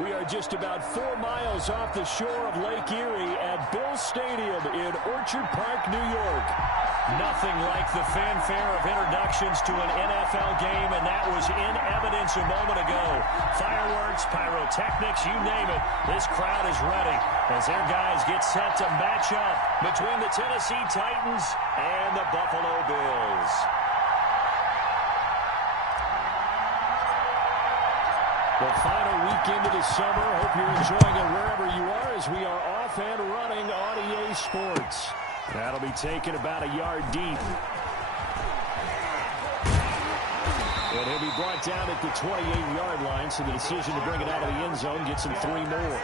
We are just about 4 miles off the shore of Lake Erie at Bills Stadium in Orchard Park, New York. Nothing like the fanfare of introductions to an NFL game, and that was in evidence a moment ago. Fireworks, pyrotechnics, you name it. This crowd is ready as their guys get set to match up between the Tennessee Titans and the Buffalo Bills. The final weekend of the summer. Hope you're enjoying it wherever you are as we are off and running on EA Sports. That'll be taken about a yard deep. And he'll be brought down at the 28-yard line, so the decision to bring it out of the end zone gets him 3 more.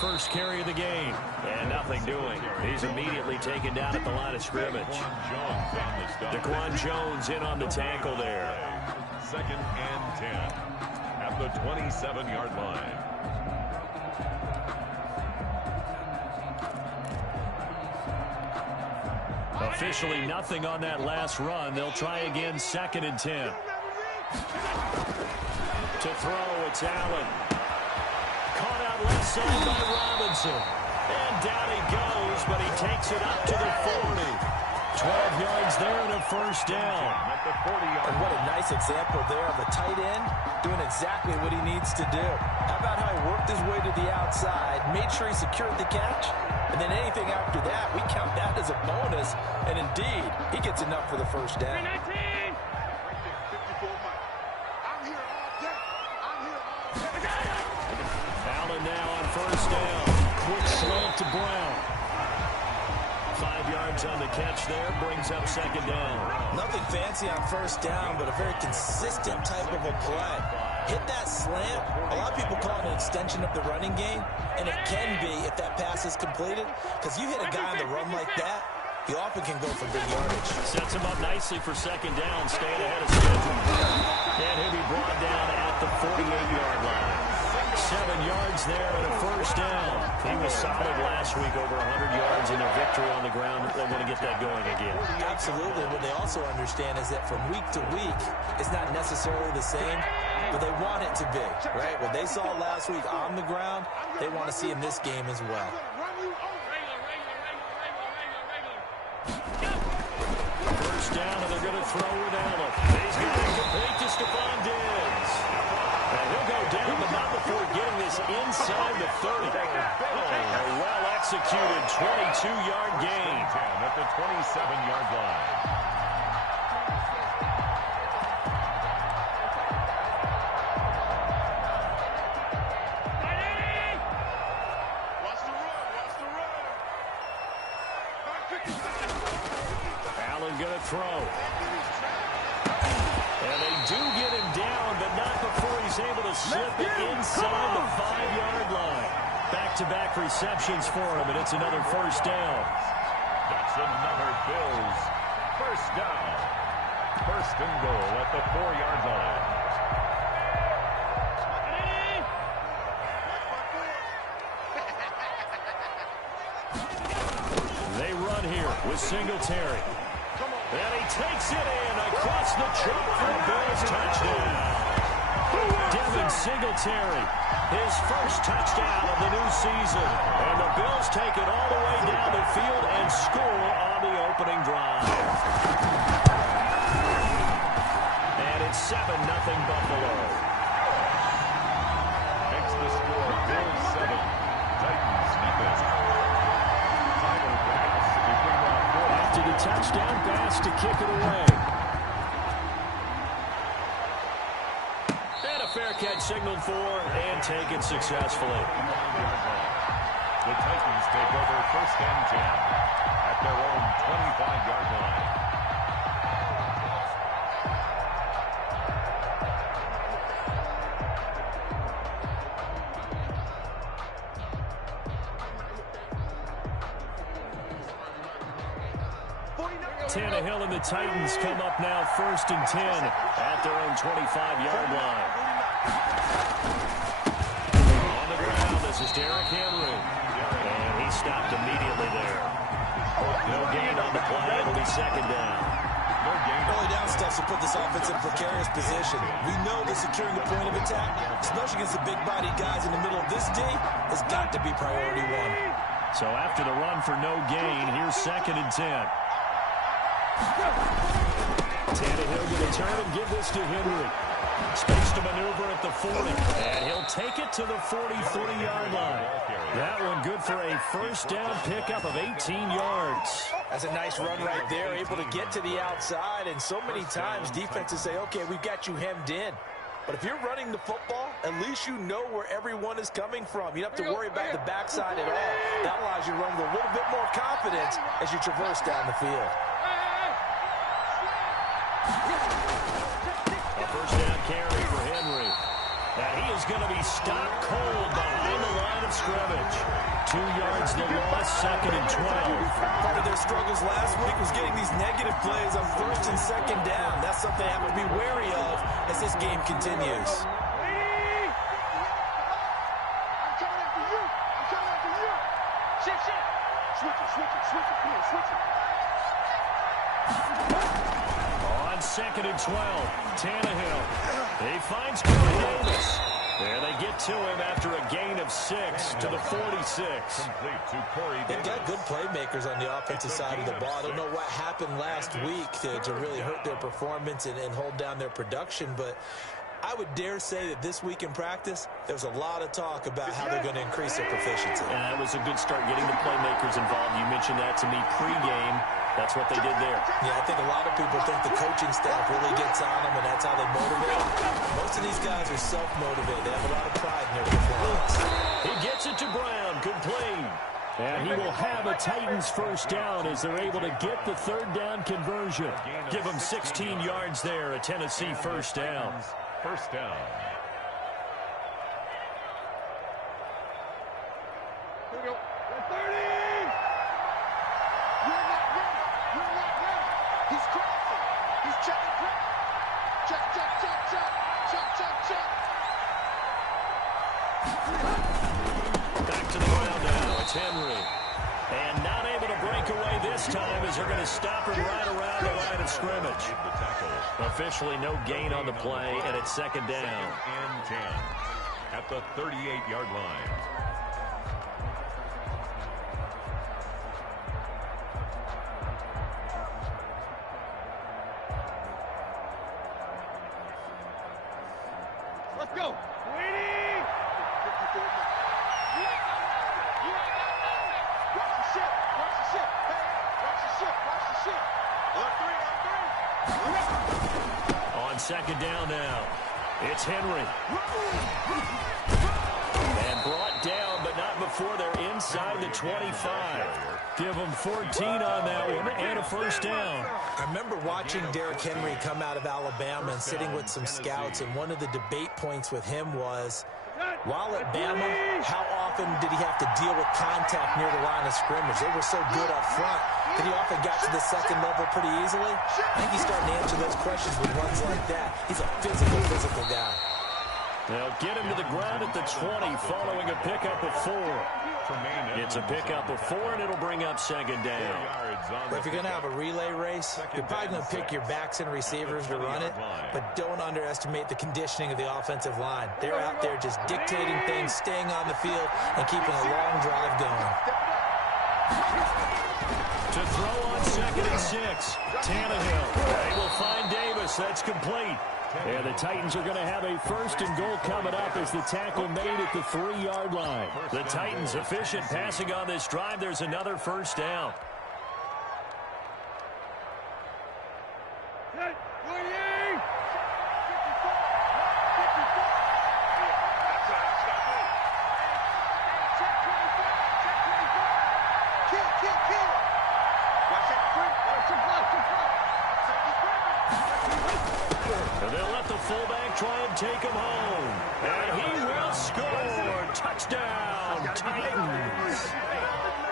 First carry of the game. And nothing doing. He's immediately taken down at the line of scrimmage. Daquan Jones in on the tackle there. 2nd and 10 at the 27-yard line. Officially nothing on that last run. They'll try again 2nd and 10. To throw, it's Allen. Caught out left side by Robinson. And down he goes, but he takes it up to the 40. 12 yards there and a first down. And what a nice example there of a tight end doing exactly what he needs to do. How about how he worked his way to the outside, made sure he secured the catch, and then anything after that, we count that as a bonus. And indeed, he gets enough for the first down. Now on first down. Quick slant to Brown. 5 yards on the catch there. Brings up 2nd down. Nothing fancy on first down, but a very consistent type of a play. Hit that slant. A lot of people call it an extension of the running game, and it can be if that pass is completed, because you hit a guy on the run like that, he often can go for big yardage. Sets him up nicely for 2nd down, staying ahead of schedule. And he'll be brought down at the 48-yard line. 7 yards there and a first down. He was solid last week, over 100 yards in a victory on the ground. They want to get that going again. Absolutely. What they also understand is that from week to week, it's not necessarily the same, but they want it to be, right? What they saw last week on the ground, they want to see in this game as well. First down, and they're going to throw with Allen. He's got it complete to Stephon Diggs. And he'll go down, but not before getting this inside the 30. A well-executed 22-yard gain. At the 27-yard line. Allen going to throw. And they do get him down, but not before he's able to slip it inside the 5-yard line. Back-to-back receptions for him, and it's another first down. That's another Bills first down. 1st and goal at the 4-yard line. They run here with Singletary. And he takes it in across the chalk for a Bills touchdown. Devin Singletary, his first touchdown of the new season. And the Bills take it all the way down the field and score on the opening drive. And it's 7-0 Buffalo. Makes the score Bills 7, Titans nothing. After the touchdown pass to kick it away. And a fair catch signaled for and taken successfully. The Titans take over 1st and 10 at their own 25-yard line. Tannehill and the Titans come up now 1st and 10 at their own 25-yard line. On the ground, this is Derrick Henry. And he stopped immediately there. No gain on the play. It'll be 2nd down. Early down stuff to put this offense in a precarious position. We know that securing the point of attack, especially against the big-bodied guys in the middle of this D, has got to be priority one. So after the run for no gain, here's 2nd and 10. Tannehill going to turn and give this to Henry. Space to maneuver at the 40. And he'll take it to the 43-yard line. That one good for a 1st down pickup of 18 yards. That's a nice run right there, able to get to the outside. And so many times defenses say, okay, we've got you hemmed in. But if you're running the football, at least you know where everyone is coming from. You don't have to worry about the backside at all. That allows you to run with a little bit more confidence as you traverse down the field. A 1st down carry for Henry. And he is going to be stopped cold behind the line of scrimmage. 2 yards the loss, 2nd and 12. Part of their struggles last week was getting these negative plays on 1st and 2nd down. That's something they have to be wary of as this game continues. I'm coming after you. I'm coming after you. Switch it. Switch it. Come on, switch it. On 2nd and 12, Tannehill. He finds Corey Davis. And they get to him after a gain of 6 to the 46. They've got good playmakers on the offensive side of the ball. I don't know what happened last week to really hurt their performance and hold down their production, but I would dare say that this week in practice, there's a lot of talk about how they're going to increase their proficiency. And that was a good start getting the playmakers involved. You mentioned that to me pregame. That's what they did there. Yeah, I think a lot of people think the coaching staff really gets on them, and that's how they motivate them. Most of these guys are self-motivated. They have a lot of pride in their performance. He gets it to Brown. Good play. And he will have a Titans 1st down as they're able to get the 3rd down conversion. Give them 16 yards there, a Tennessee 1st down. 1st down. Here we go. 30. You're not ready. You're not ready. He's crossing. He's checking crap. Check. Back to the ground now. It's Henry. And not able to break away this time as they're going to stop him right around the line of scrimmage. Officially no gain on the play, and it's 2nd down. 2nd and 10 at the 38-yard line. Let's go. Waiting. Watch the ship. Hey, watch the ship. On 3. On 2nd down now, it's Henry. And brought down, but not before they're inside the 25. Give them 14 on that one and a 1st down. I remember watching Derrick Henry come out of Alabama and sitting with some scouts, and one of the debate points with him was, while at Bama, how often did he have to deal with contact near the line of scrimmage? They were so good up front that he often got to the 2nd level pretty easily. I think he's starting to answer those questions with runs like that. He's a physical guy. They'll get him to the ground at the 20 following a pickup of 4. It's a pickup of 4, and it'll bring up 2nd down. But if you're going to have a relay race, you're probably going to pick your backs and receivers to run it, but don't underestimate the conditioning of the offensive line. They're out there just dictating things, staying on the field, and keeping a long drive going. To throw on 2nd and 6, Tannehill. They will find Davis. That's complete. And the Titans are going to have a 1st and goal coming up as the tackle made at the 3-yard line. The Titans efficient passing on this drive. There's another 1st down. They'll let the fullback try and take him home. And he will score. Touchdown, Titans.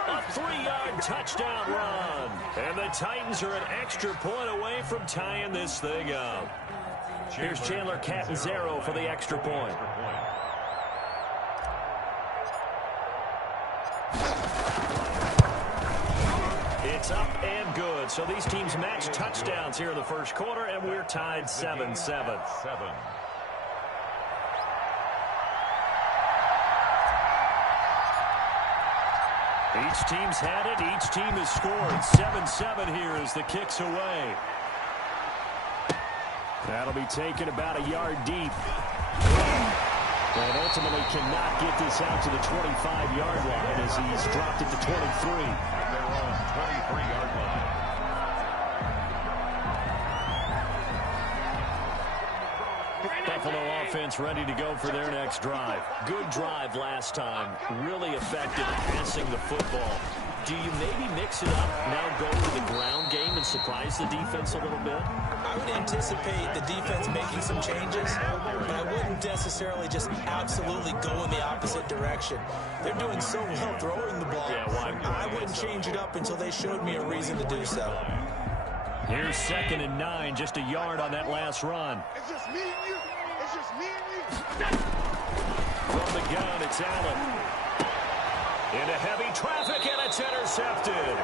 A 3-yard touchdown run. And the Titans are an extra point away from tying this thing up. Here's Chandler Catanzaro for the extra point. It's up and good. So these teams match touchdowns here in the first quarter, and we're tied 7-7. Each team's had it. Each team has scored. 7-7 here as the kick's away. That'll be taken about a yard deep. And ultimately cannot get this out to the 25-yard line as he's dropped it to 23. At their own 23-yard line. Buffalo offense ready to go for their next drive. Good drive last time. Really effective passing the football. Do you maybe mix it up, now go to the ground game and surprise the defense a little bit? I would anticipate the defense making some changes, but I wouldn't necessarily just absolutely go in the opposite direction. They're doing so well throwing the ball. I wouldn't change it up until they showed me a reason to do so. Here's 2nd and 9, just a yard on that last run. It's just me and you. It's just me and you. From the gun, it's Allen. Into heavy traffic, and it's intercepted.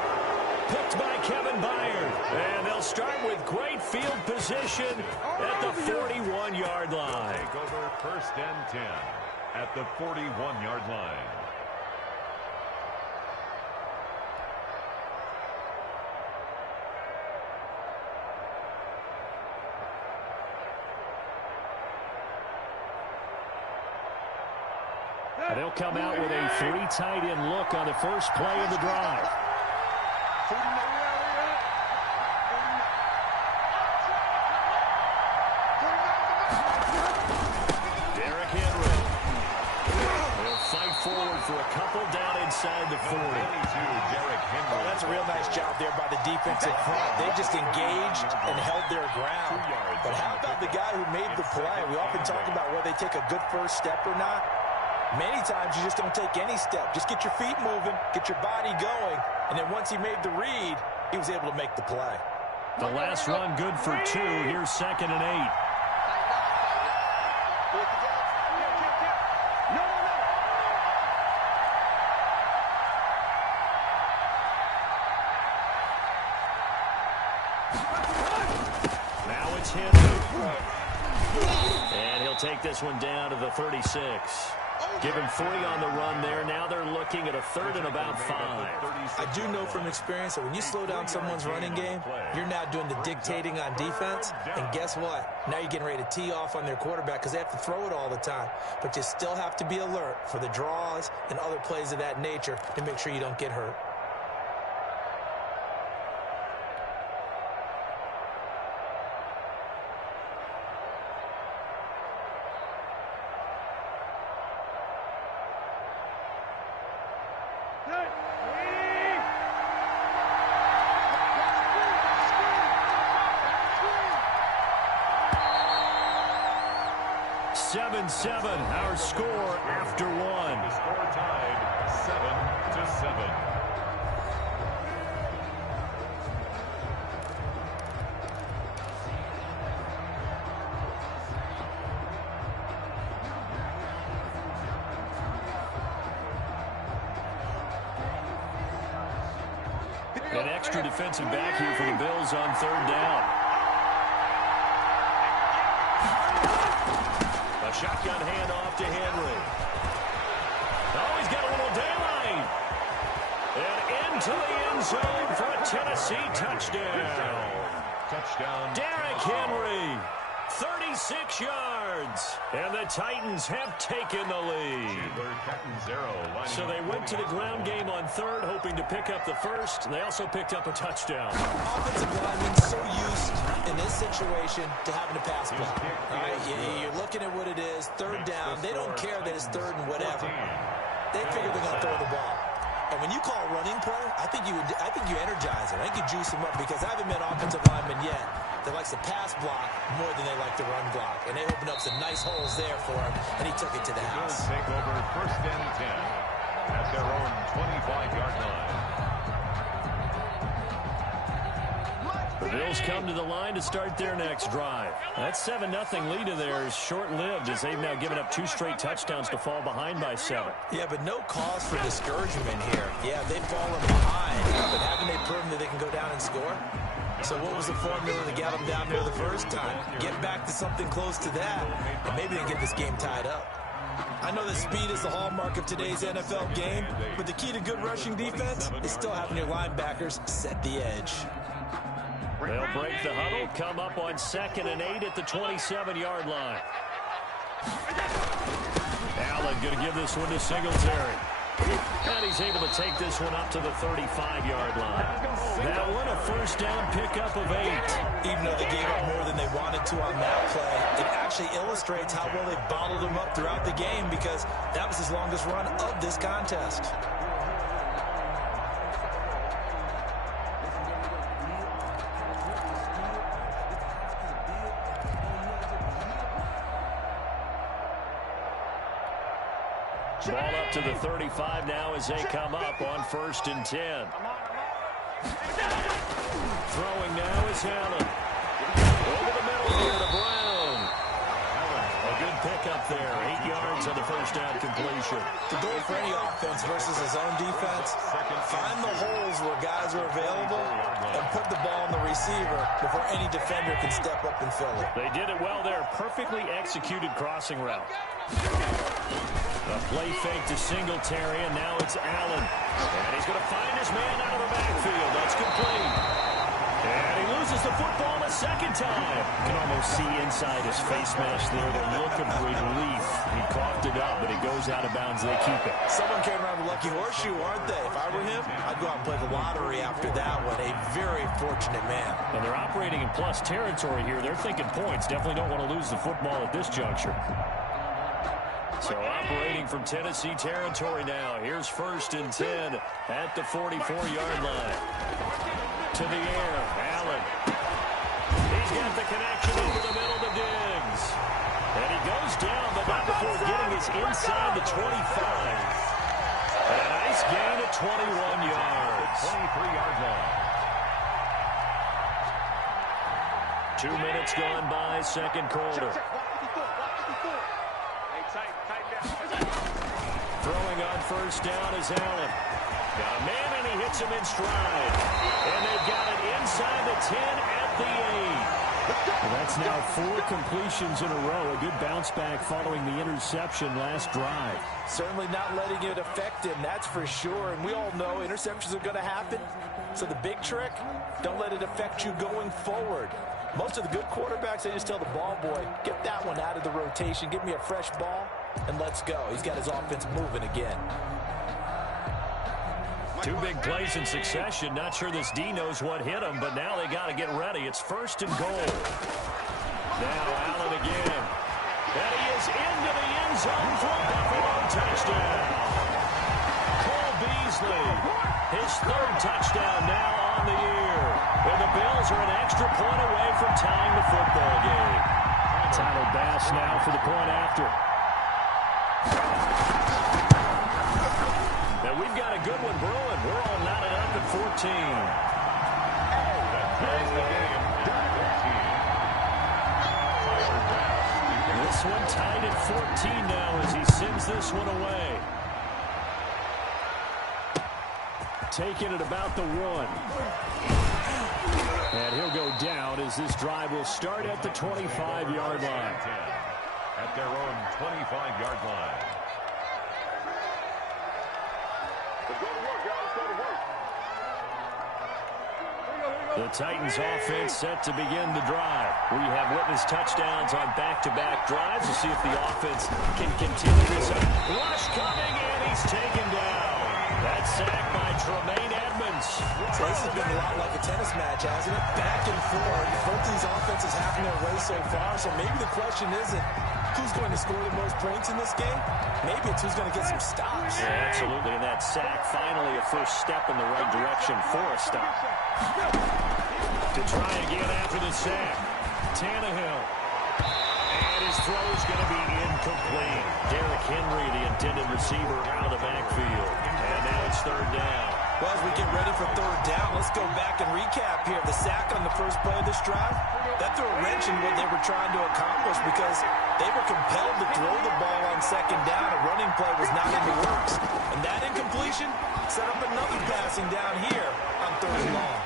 Picked by Kevin Byard. And they'll start with great field position at the 41-yard line. Take over 1st and 10 at the 41-yard line. And they'll come out with a 3 tight end look on the first play of the drive. Derrick Henry will fight forward for a couple down inside the 40. Oh, that's a real nice job there by the defensive front. They just engaged and held their ground. But how about the guy who made the play? We often talk about whether they take a good first step or not. Many times you just don't take any step. Just get your feet moving, get your body going, and then once he made the read, he was able to make the play. The last run good for 2. Here's 2nd and 8. Now it's Henry. And he'll take this one down to the 36. Give him 3 on the run there. Now they're looking at a 3rd and about 5. I do know from experience that when you slow down someone's running game, you're now doing the dictating on defense. And guess what? Now you're getting ready to tee off on their quarterback because they have to throw it all the time. But you still have to be alert for the draws and other plays of that nature to make sure you don't get hurt. Our score after 1. The score tied 7-7. An extra defensive back here for the Bills on 3rd down. Shotgun handoff to Henry. Oh, he's got a little daylight. And into the end zone for a Tennessee touchdown. Touchdown. Derrick Henry, 36 yards. And the Titans have taken the lead. So they went to the ground game on 3rd, hoping to pick up the 1st. They also picked up a touchdown. Offensive linemen so used in this situation to having a pass block. All right, you're looking at what it is, 3rd down. They don't care that it's 3rd and whatever. They figure they're going to throw the ball. And when you call a running play, I think you energize them. I think you juice them up because I haven't met offensive linemen yet that likes to pass block more than they like to run block. And they opened up some nice holes there for him, and he took it to the house. Take over 1st and 10 at their own 25-yard line. Bills come to the line to start their next drive. That 7-0 lead of theirs short-lived as they've now given up 2 straight touchdowns to fall behind by 7. Yeah, but no cause for discouragement here. Yeah, they've fallen behind, but haven't they proven that they can go down and score? So what was the formula to get them down there the first time? Get back to something close to that, and maybe they get this game tied up. I know that speed is the hallmark of today's NFL game, but the key to good rushing defense is still having your linebackers set the edge. They'll break the huddle, come up on 2nd and 8 at the 27-yard line. Allen going to give this one to Singletary. And he's able to take this one up to the 35-yard line. That one a first down pickup of 8. Even though they gave up more than they wanted to on that play, it actually illustrates how well they bottled them up throughout the game because that was his longest run of this contest. Ball up to the 35 now as they come up on 1st and 10. Throwing now is Allen. Over the middle here to Brown. A good pickup there. 8 yards on the first down completion. The goal for any offense versus his own defense, find the holes where guys are available and put the ball on the receiver before any defender can step up and fill it. They did it well there. Perfectly executed crossing route. A play fake to Singletary, and now it's Allen. And he's going to find his man out of the backfield. That's complete. And he loses the football a second time. You can almost see inside his face mask there the look of relief. He coughed it up, but it goes out of bounds. They keep it. Someone came around with lucky horseshoe, aren't they? If I were him, I'd go out and play the lottery after that one. A very fortunate man. And they're operating in plus territory here. They're thinking points. Definitely don't want to lose the football at this juncture. So operating from Tennessee territory now. Here's 1st and 10 at the 44-yard line. To the air, Allen. He's got the connection over the middle to Diggs. And he goes down, but not before getting his inside the 25. And a nice gain of 21 yards. 23-yard line. 2 minutes gone by, second quarter. Throwing on 1st down is Allen. Got a man, and he hits him in stride. And they've got it inside the 10 at the 8. Well, that's now 4 completions in a row. A good bounce back following the interception last drive. Certainly not letting it affect him, that's for sure. And we all know interceptions are going to happen. So the big trick, don't let it affect you going forward. Most of the good quarterbacks, they just tell the ball boy, get that one out of the rotation, give me a fresh ball, and let's go. He's got his offense moving again. 2 big plays in succession. Not sure this D knows what hit him, but now they got to get ready. It's 1st and goal. Now Allen again. And he is into the end zone for a Buffalo touchdown. Cole Beasley, his 3rd touchdown now on the year. And the Bills are an extra point away from tying the football game. Tyler Bass now for the point after. And we've got a good one brewing. We're all knotted up at 14. This one tied at 14 now as he sends this one away. Taking it about the 1. And he'll go down as this drive will start at the 25-yard line. At their own 25-yard line. The Titans offense set to begin the drive. We have witnessed touchdowns on back-to-back drives. We'll see if the offense can continue this up. Rush coming, and he's taken down. That sack by Tremaine Edmonds. So this has been a lot like a tennis match, hasn't it? Back and forth. Both these offenses having their way so far. So maybe the question isn't who's going to score the most points in this game. Maybe it's who's going to get some stops. Yeah, absolutely. And that sack finally a first step in the right direction for a stop. To try again after the sack. Tannehill. And his throw is going to be incomplete. Derrick Henry, the intended receiver, out of the backfield. And now it's 3rd down. Well, as we get ready for third down, let's go back and recap here. The sack on the first play of this drive, that threw a wrench in what they were trying to accomplish because they were compelled to throw the ball on second down. A running play was not in the works. And that incompletion set up another passing down here on third and long.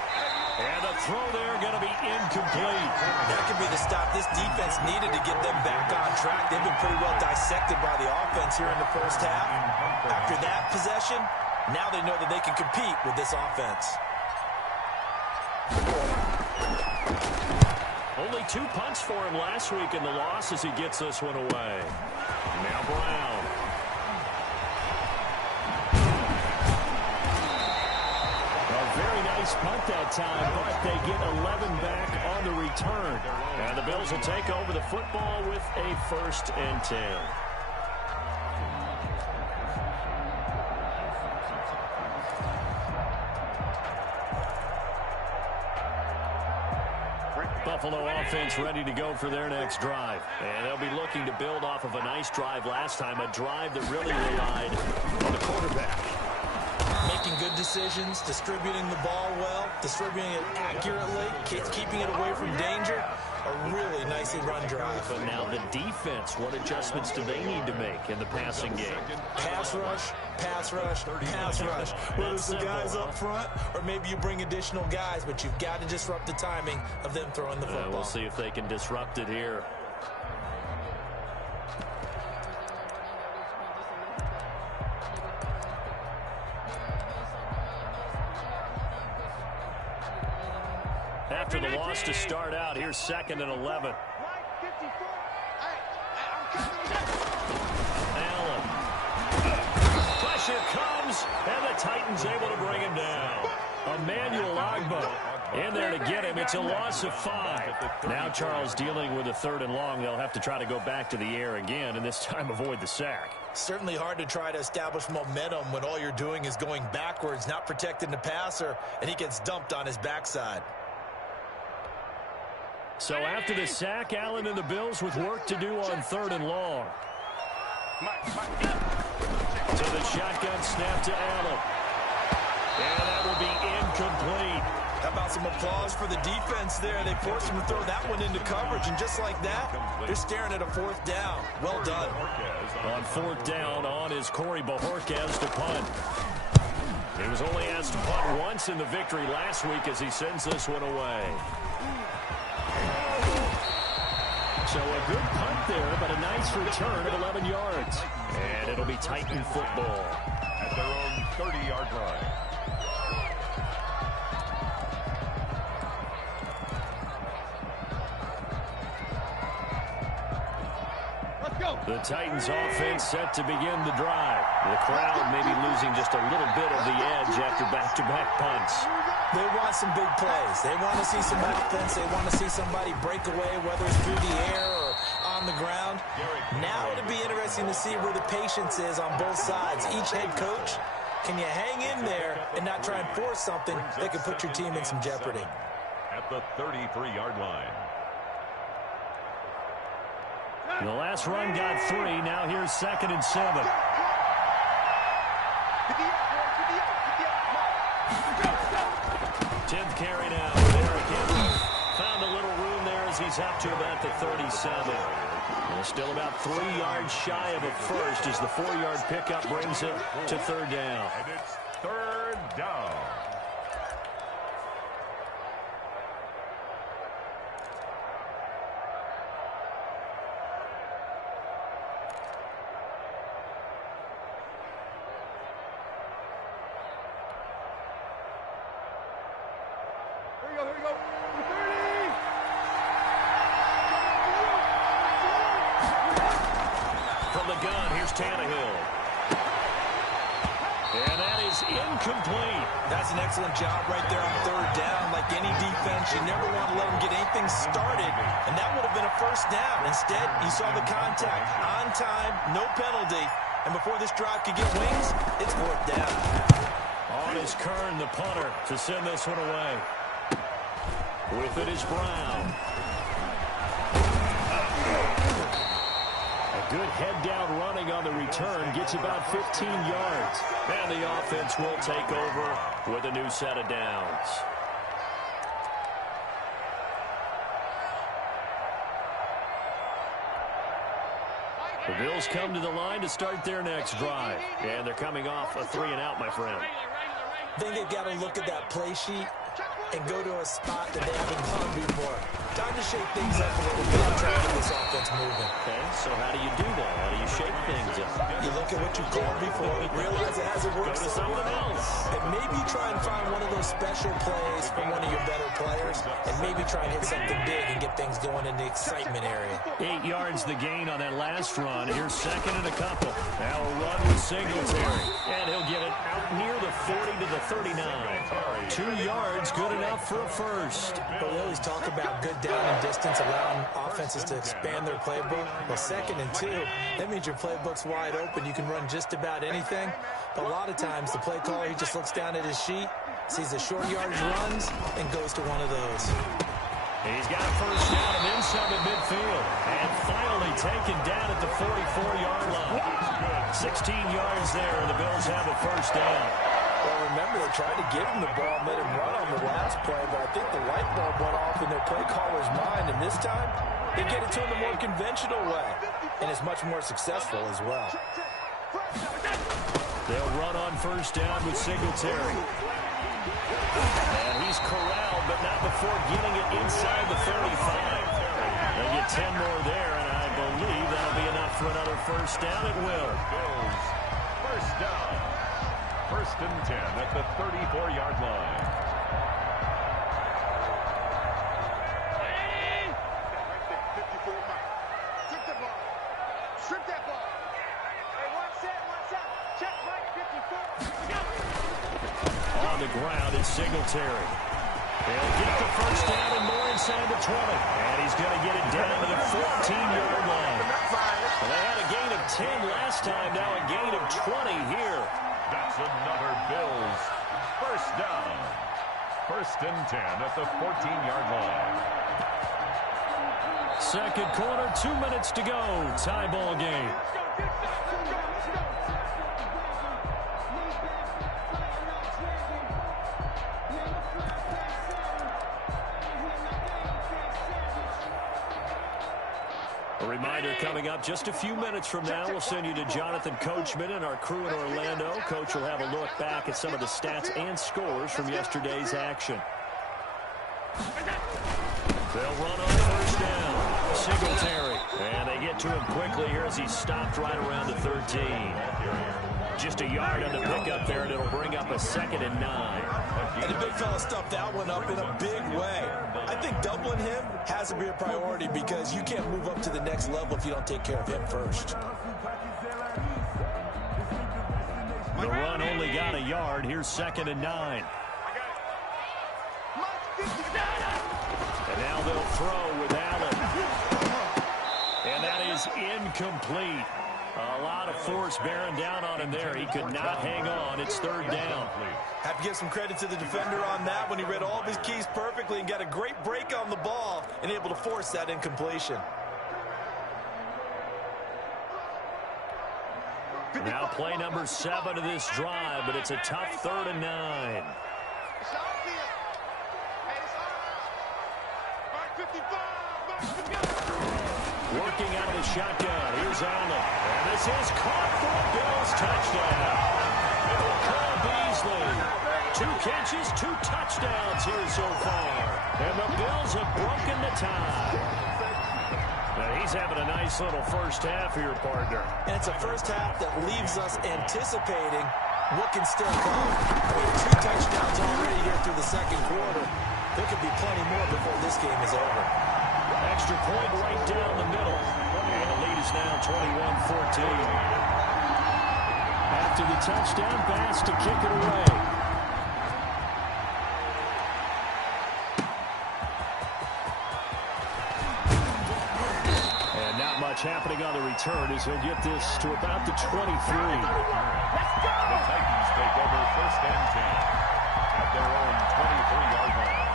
And the throw there going to be incomplete. That could be the stop this defense needed to get them back on track. They've been pretty well dissected by the offense here in the first half. After that possession, now they know that they can compete with this offense. Only 2 punts for him last week in the loss as he gets this one away. Now Brown. A very nice punt that time, but they get 11 back on the return. And the Bills will take over the football with a 1st and 10. Buffalo offense ready to go for their next drive. And they'll be looking to build off of a nice drive last time, a drive that really relied on the quarterback. Making good decisions, distributing the ball well, distributing it accurately, keeping it away from danger. A really nicely run drive. But now the defense, what adjustments do they need to make in the passing game? Pass rush, pass rush, pass rush. Whether it's the guys up front or maybe you bring additional guys, but you've got to disrupt the timing of them throwing the football. We'll see if they can disrupt it here. After the loss to start out, here's 2nd and 11. Allen. Pressure comes, and the Titans able to bring him down. Emmanuel Ogbo in there to get him. It's a loss of 5. Now Charles dealing with a 3rd and long. They'll have to try to go back to the air again, and this time avoid the sack. Certainly hard to try to establish momentum when all you're doing is going backwards, not protecting the passer, and he gets dumped on his backside. So after the sack, Allen and the Bills with work to do on 3rd and long. To the shotgun snap to Allen. And that will be incomplete. How about some applause for the defense there? They forced him to throw that one into coverage, and just like that, they're staring at a 4th down. Well done. On 4th down, on is Corey Bojorquez to punt. He was only asked to punt once in the victory last week as he sends this one away. So a good punt there, but a nice return of 11 yards. And it'll be Titan football. At their own 30-yard line. Let's go. The Titans offense set to begin the drive. The crowd maybe losing just a little bit of the edge after back-to-back punts. They want some big plays. They want to see some offense. They want to see somebody break away, whether it's through the air or on the ground. Now it'll be interesting to see where the patience is on both sides. Each head coach, can you hang in there and not try and force something that could put your team in some jeopardy? At the 33-yard line. The last run got 3. Now here's 2nd and 7. 10th carry now. Derrick Henry found a little room there as he's up to about the 37. And still about 3 yards shy of a first as the 4-yard pickup brings it to 3rd down. And it's 3rd down. Here we go. 30. From the gun, here's Tannehill. And that is incomplete. That's an excellent job right there on 3rd down. Like any defense, you never want to let them get anything started, and that would have been a 1st down. Instead, you saw the contact on time, no penalty, and before this drive could get wings, it's 4th down. On is Kern, the punter, to send this one away. With it is Brown. A Good head-down running on the return. Gets about 15 yards. And the offense will take over with a new set of downs. The Bills come to the line to start their next drive. And they're coming off a 3-and-out, my friend. I think they've got to look at that play sheet and go to a spot that they haven't gone before. Time to shake things up a little bit and try to get this offense moving. Okay, so how do you do that? How do you shake things up? You look at what you called before, realize it hasn't worked. Go to something else. And maybe try and find one of those special plays from one of your better players, and maybe try and hit something big and get things going in the excitement area. 8 yards the gain on that last run. Here's second and a couple. Now a run with Singletary. And he'll get it out near the 40 to the 39. 2 yards, good enough for a first. But we always talk about good down and distance, allowing offenses to expand their playbook. Well, 2nd and 2, that means your playbook's wide open. You can run just about anything. But a lot of times, the play caller, he just looks down at his sheet, sees the short yardage runs, and goes to one of those. He's got a first down and then some at midfield. And finally taken down at the 44-yard line. 16 yards there, and the Bills have a first down. Well, remember, they tried to give him the ball and let him run on the last play, but I think the light bulb went off in their play caller's mind, and this time, they get it to him the more conventional way, and it's much more successful as well. They'll run on first down with Singletary. And he's corralled, but not before getting it inside the 35. They'll get 10 more there, and I believe that'll be enough for another first down. It will. Bills, first down. First and 10 at the 34-yard line. Strip the ball. Strip that ball. Hey, one set. Check Mike 54. On the ground, it's Singletary. They'll get the first down and more inside the 20. And he's going to get it down to the 14-yard line. Well, they had a gain of 10 last time, now a gain of 20 here. That's another Bills first down. First and 10 at the 14-yard line. Second quarter, 2 minutes to go. Tie ball game. A reminder coming up just a few minutes from now. We'll send you to Jonathan Coachman and our crew in Orlando. Coach will have a look back at some of the stats and scores from yesterday's action. They'll run on first down. Singletary. And they get to him quickly here as he's stopped right around the 13. Just a yard on the pickup there, and it'll bring up a 2nd and 9. And the big fella stuffed that one up in a big way. I think doubling him has to be a priority because you can't move up to the next level if you don't take care of him first. The run only got a yard. Here's 2nd and 9. And now they'll throw with Allen. And that is incomplete. A lot of force bearing down on him there. He could not hang on. It's 3rd down. Have to give some credit to the defender on that when he read all of his keys perfectly and got a great break on the ball and able to force that incompletion. Now play number 7 of this drive, but it's a tough 3rd and 9. Working out of the shotgun. Here's Allen. And this is caught for a Bills touchdown. Cole Beasley. 2 catches, 2 touchdowns here so far. And the Bills have broken the tie. Now he's having a nice little first half here, partner. And it's a first half that leaves us anticipating what can still come. I mean, 2 touchdowns already here through the second quarter. There could be plenty more before this game is over. Extra point right down the middle. And the lead is now 21-14. After the touchdown pass to kick it away. And not much happening on the return as he'll get this to about the 23. The Titans take over first and 10 at their own 23-yard line.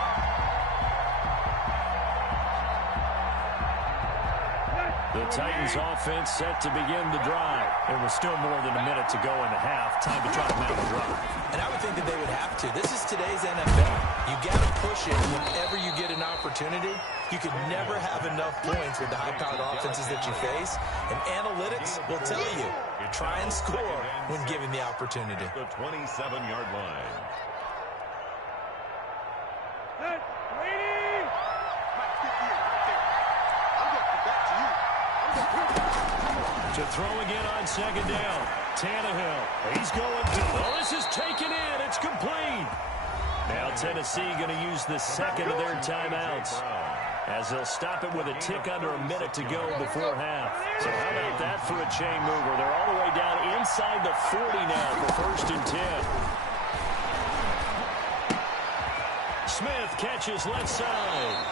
The The Titans offense set to begin the drive. There was still more than a minute to go in the half. Time to try to mount a drive. And I would think that they would have to. This is today's NFL. You got to push it whenever you get an opportunity. You could never have enough points with the high-powered offenses that you face. And analytics will tell you, try and score when given the opportunity. The 27-yard line. To throw again on second down. Tannehill. He's going. Oh, this is taken in. It's complete. Now Tennessee going to use the second of their timeouts, as they'll stop it with a tick under a minute to go before half. So how about that for a chain mover? They're all the way down inside the 40 now for 1st and 10. Smith catches left side.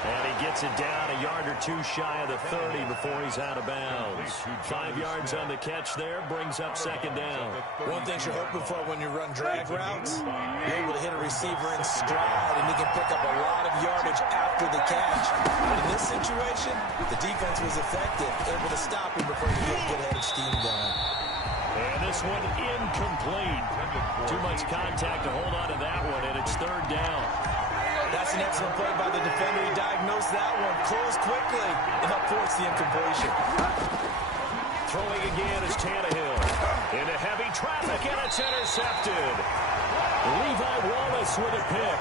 And he gets it down a yard or two shy of the 30 before he's out of bounds. 5 yards on the catch there, brings up second down. One thing you're hoping for when you run drag routes, you're able to hit a receiver in stride, and he can pick up a lot of yardage after the catch. But in this situation, the defense was effective, able to stop him before he could get a head of steam going. And this one incomplete. Too much contact to hold on to that one, and it's 3rd down. That's an excellent play by the defender. He diagnosed that one, closed quickly, and helped force the incompletion. Throwing again is Tannehill. Into heavy traffic, and it's intercepted. Levi Wallace with a pick.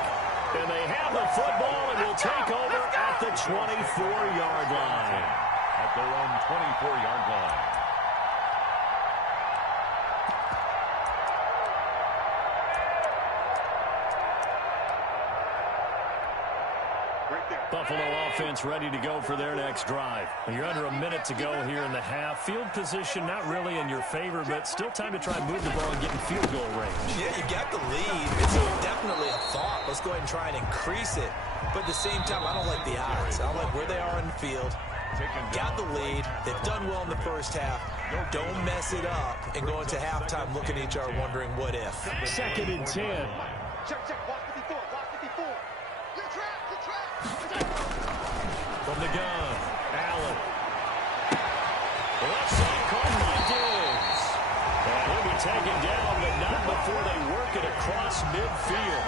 And they have the football and will take over at the 24-yard line. At their own 24-yard line. Buffalo offense ready to go for their next drive. You're under a minute to go here in the half. Field position not really in your favor, but still time to try and move the ball and get in field goal range. Yeah, you got the lead. It's definitely a thought. Let's go ahead and try and increase it. But at the same time, I don't like the odds. I don't like where they are in the field. Got the lead. They've done well in the first half. Don't mess it up and go into halftime looking at each other wondering what if. 2nd and 10. Check, block 54, block 54. You're trapped. From the gun, Allen. Left side caught by Diggs. And he'll be taken down, but not before they work it across midfield.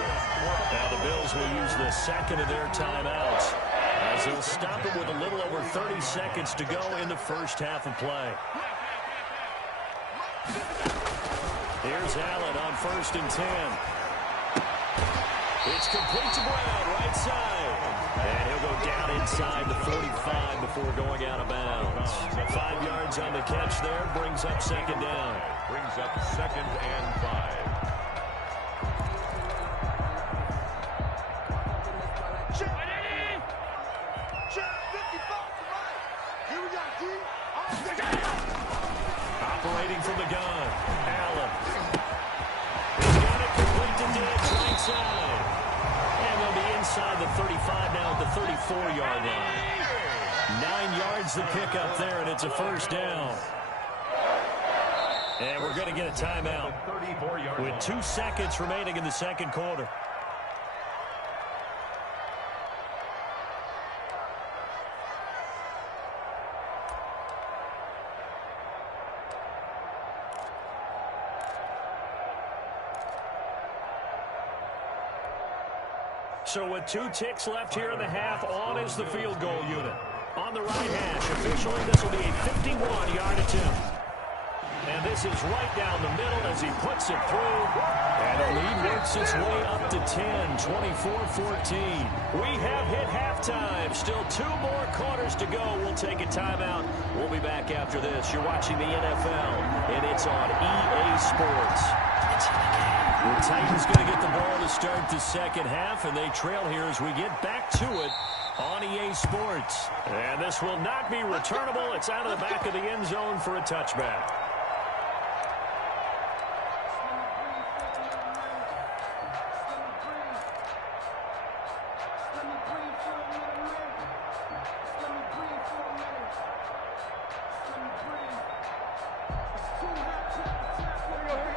Now the Bills will use the second of their timeouts, as they'll stop it with a little over 30 seconds to go in the first half of play. Here's Allen on 1st and 10. It's complete to Brown, right side. And he'll go down inside the 45 before going out of bounds. 5 yards on the catch there, brings up second down. Brings up 2nd and 5. Check 55 to right. Here we go, D. Operating from the gun, Allen. He's got it complete to Diggs, right side. And they'll be inside the 35 now at the 34-yard line. 9 yards to pick up there, and it's a 1st down. And we're going to get a timeout with 2 seconds remaining in the second quarter. So with 2 ticks left here in the half, on is the field goal unit. On the right hash, officially this will be a 51-yard attempt. And this is right down the middle as he puts it through. And the lead works its way up to 10, 24-14. We have hit halftime. Still 2 more quarters to go. We'll take a timeout. We'll be back after this. You're watching the NFL, and it's on EA Sports. The Titans going to get the ball to start the second half, and they trail here as we get back to it on EA Sports. And this will not be returnable. It's out of the back of the end zone for a touchback.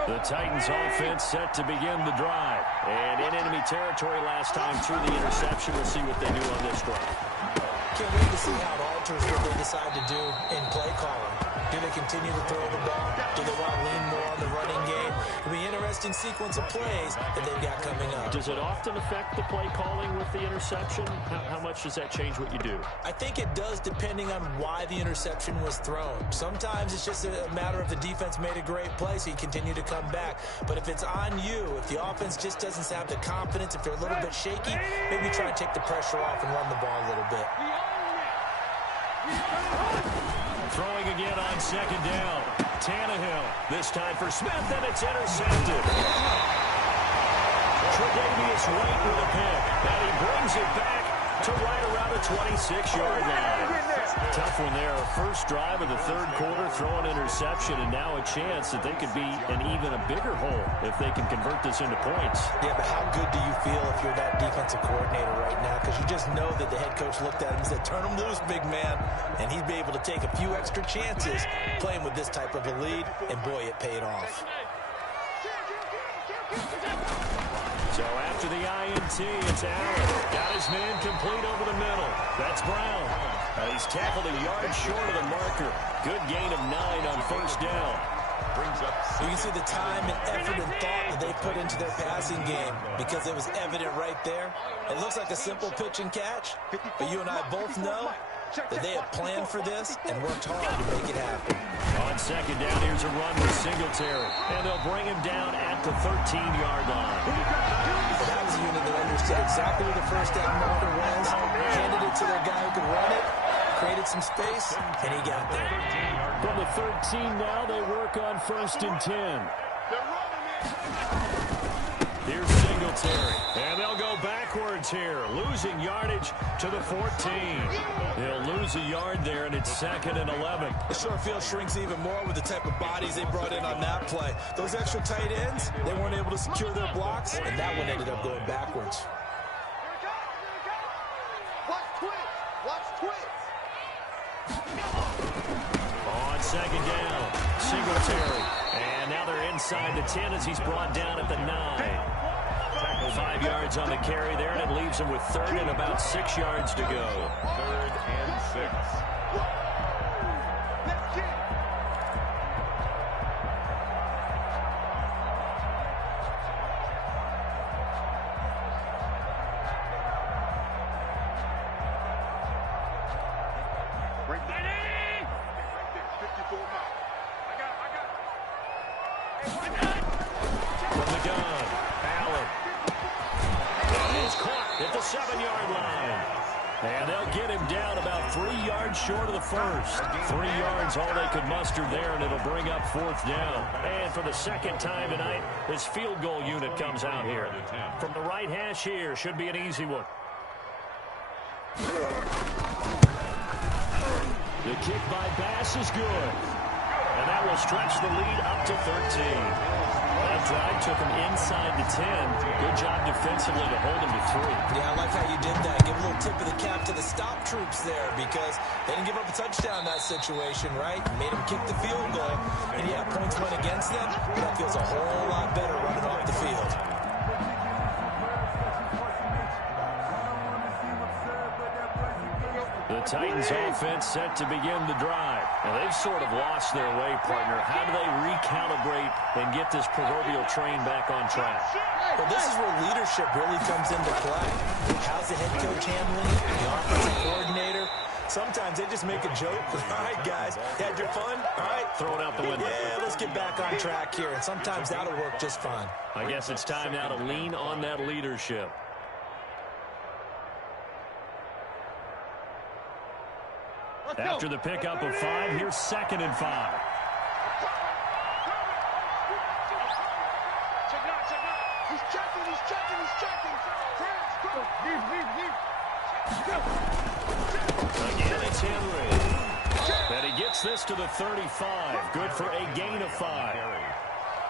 The Titans offense set to begin the drive. And in enemy territory last time through the interception. We'll see what they do on this drive. Can't wait to see how it alters what they decide to do in play calling. Do they continue to throw the ball? Do they want to lean more on the running game? It'll be an interesting sequence of plays that they've got coming up. Does it often affect the play calling with the interception? How much does that change what you do? I think it does depending on why the interception was thrown. Sometimes it's just a matter of the defense made a great play, so you continue to come back. But if it's on you, if the offense just doesn't have the confidence, if they're a little bit shaky, maybe try and take the pressure off and run the ball a little bit. Throwing again on second down. Tannehill, this time for Smith, and it's intercepted. Tre'Davious White with a pick, and he brings it back to right around the 26-yard line. Tough one there. First drive of the third quarter, throw an interception, and now a chance that they could be in even a bigger hole if they can convert this into points. Yeah, but how good do you feel if you're that defensive coordinator right now? Because you just know that the head coach looked at him and said, turn him loose, big man. And he'd be able to take a few extra chances playing with this type of a lead, and boy, it paid off. So after the INT, it's Allen. Got his man complete over the middle. That's Brown. He's tackled a yard short of the marker. Good gain of 9 on first down. You can see the time and effort and thought that they put into their passing game because it was evident right there. It looks like a simple pitch and catch, but you and I both know that they have planned for this and worked hard to make it happen. On second down, here's a run with Singletary, and they'll bring him down at the 13-yard line. That was a unit that understood exactly where the first down marker was, handed it to their guy who could run it, created some space, and he got there. From the 13 now, they work on first and 10. Here's Singletary, and they'll go backwards here, losing yardage to the 14. They'll lose a yard there, and it's second and 11. The short field shrinks even more with the type of bodies they brought in on that play. Those extra tight ends, they weren't able to secure their blocks, and that one ended up going backwards. Watch twitch. On second down, Singletary. And now they're inside the 10 as he's brought down at the 9. 5 yards on the carry there, and it leaves him with third and about 6 yards to go. Third and 6. From the gun, Allen. And he's caught at the 7-yard line. And they'll get him down about 3 yards short of the first. 3 yards, all they could muster there, and it'll bring up fourth down. And for the second time tonight, this field goal unit comes out here. From the right hash here, should be an easy one. The kick by Bass is good. And that will stretch the lead up to 13. That drive took him inside the 10. Good job defensively to hold him to 3. Yeah, I like how you did that. Give a little tip of the cap to the stop troops there because they didn't give up a touchdown in that situation, right? Made them kick the field goal. And yeah, points went against them. But that feels a whole lot better running off the field. The Titans offense set to begin the drive. Now they've sort of lost their way, partner. How do they recalibrate and get this proverbial train back on track? Well, this is where leadership really comes into play. How's the head coach handling it? The offensive coordinator? Sometimes they just make a joke. All right, guys, you had your fun? All right. Throw it out the window. Yeah, let's get back on track here. And sometimes that'll work just fine. I guess it's time now to lean on that leadership. After the pickup of 5, here's second and 5. Check it out. He's checking. Again, it's Henry. And he gets this to the 35. Good for a gain of 5.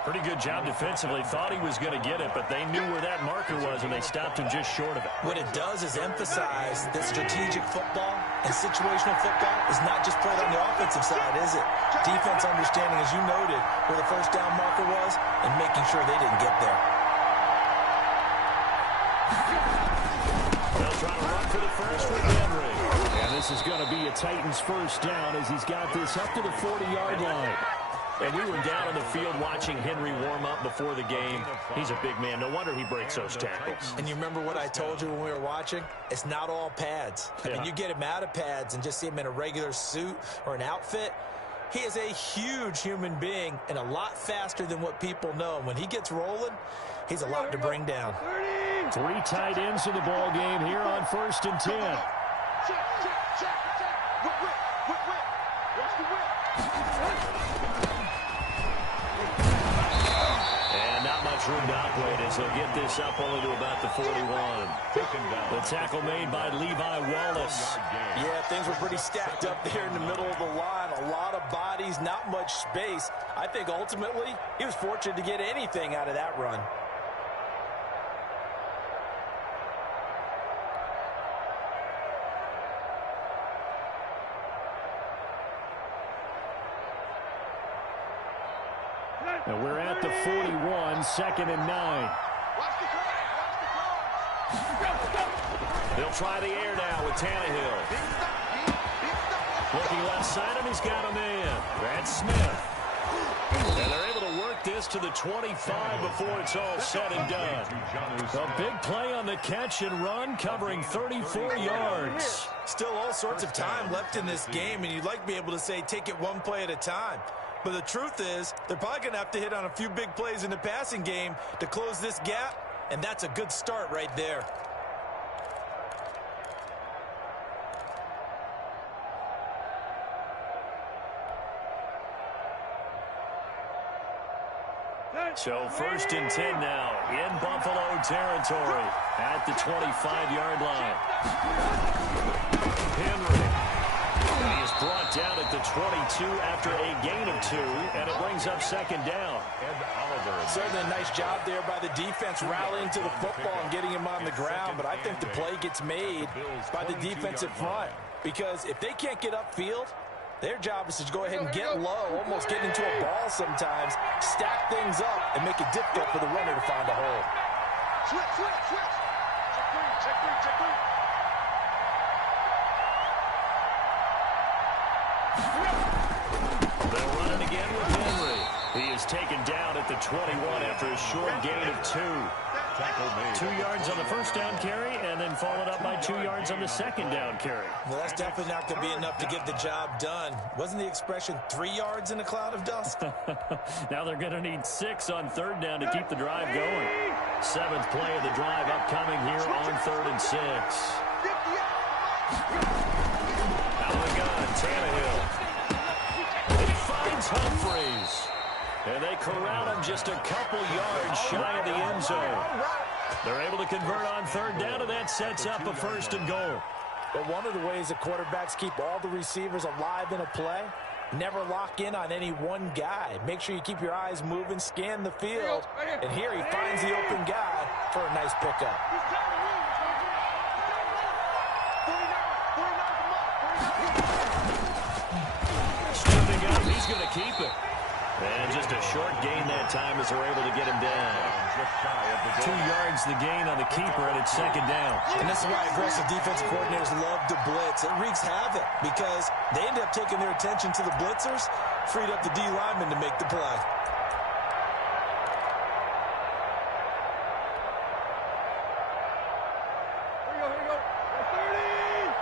Pretty good job defensively. Thought he was going to get it, but they knew where that marker was, and they stopped him just short of it. What it does is emphasize that strategic football and situational football is not just played on the offensive side, is it? Defense understanding, as you noted, where the first down marker was and making sure they didn't get there. They'll try to run for the first with Henry. And This is going to be a Titans first down as he's got this up to the 40-yard line. And we were down on the field watching Henry warm up before the game. He's a big man. No wonder he breaks those tackles. And you remember what I told you when we were watching? It's not all pads. I mean, you get him out of pads and just see him in a regular suit or an outfit. He is a huge human being and a lot faster than what people know. When he gets rolling, he's a lot to bring down. 3 tight ends in the ball game here on 1st and 10. Check. Whip. Watch the whip. And not much room to operate as he'll get this up only to about the 41. The tackle made by Levi Wallace. Yeah, things were pretty stacked up there in the middle of the line. A lot of bodies, not much space. I think ultimately he was fortunate to get anything out of that run. And we're at the 41, 2nd and 9. Watch the cross. They'll try the air now with Tannehill. Looking left side, and he's got a man. Brad Smith. And they're able to work this to the 25 before it's all said and done. A big play on the catch and run, covering 34 yards. Still all sorts of time left in this game, and you'd like to be able to say take it one play at a time. But the truth is, they're probably going to have to hit on a few big plays in the passing game to close this gap, and that's a good start right there. So 1st and 10 now in Buffalo territory at the 25-yard line. Henry. He is brought down at the 22 after a gain of 2, and it brings up 2nd down. Certainly a nice job there by the defense rallying to the football and getting him on the ground, but I think the play gets made by the defensive front because if they can't get upfield, their job is to go ahead and get low, almost get into a ball sometimes, stack things up, and make it difficult for the runner to find a hole. Switch. Check three. They'll run it again with Henry. He is taken down at the 21 after a short gain of 2. 2 yards on the first down carry, and then followed up by 2 yards on the second down carry. Well, that's definitely not going to be enough to get the job done. Wasn't the expression 3 yards in a cloud of dust? Now they're going to need 6 on 3rd down to keep the drive going. 7th play of the drive upcoming here on 3rd and 6. Out of the gun, Tannehill. He finds Humphries. And they corral him just a couple yards shy of the end zone. They're able to convert on 3rd down, and that sets up a 1st and goal. But one of the ways that quarterbacks keep all the receivers alive in a play, never lock in on any one guy. Make sure you keep your eyes moving, scan the field, and here he finds the open guy for a nice pickup. Stepping up, he's going to keep it. And just a short gain that time as they're able to get him down. 2 yards the gain on the keeper, and it's 2nd down. And this is why aggressive defensive coordinators love to blitz. It wreaks havoc because they end up taking their attention to the blitzers, freed up the D lineman to make the play. Here we go. 30.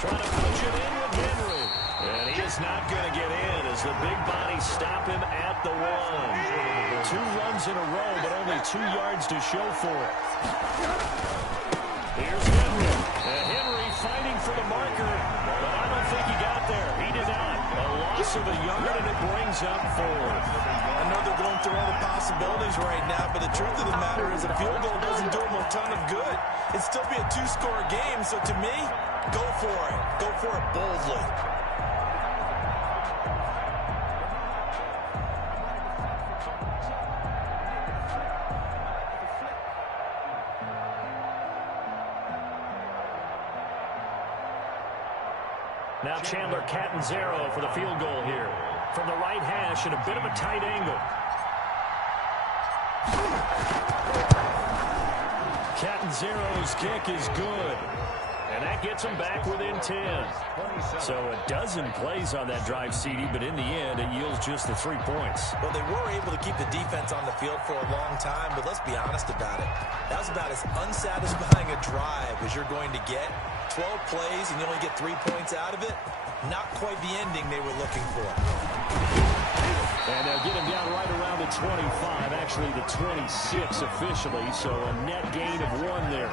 Trying to push it in with Henry. And he is not going to get in as the big bodies stop him at the 1. 2 runs in a row, but only 2 yards to show for it. Here's Henry. And Henry fighting for the marker, but I don't think he got there. He did not. A loss of a yard, and it brings up 4. I know they're going through all the possibilities right now, but the truth of the matter is a field goal doesn't do them a ton of good. It'd still be a 2-score game, so to me, go for it. Go for it boldly. Now Chandler Catanzaro for the field goal here. From the right hash at a bit of a tight angle. Catanzaro's kick is good. And that gets them back within 10. So a dozen plays on that drive, CD, but in the end, it yields just the 3 points. Well, they were able to keep the defense on the field for a long time, but let's be honest about it. That was about as unsatisfying a drive as you're going to get. 12 plays and you only get 3 points out of it. Not quite the ending they were looking for. And they'll get him down right around the 25, actually the 26 officially, so a net gain of 1 there.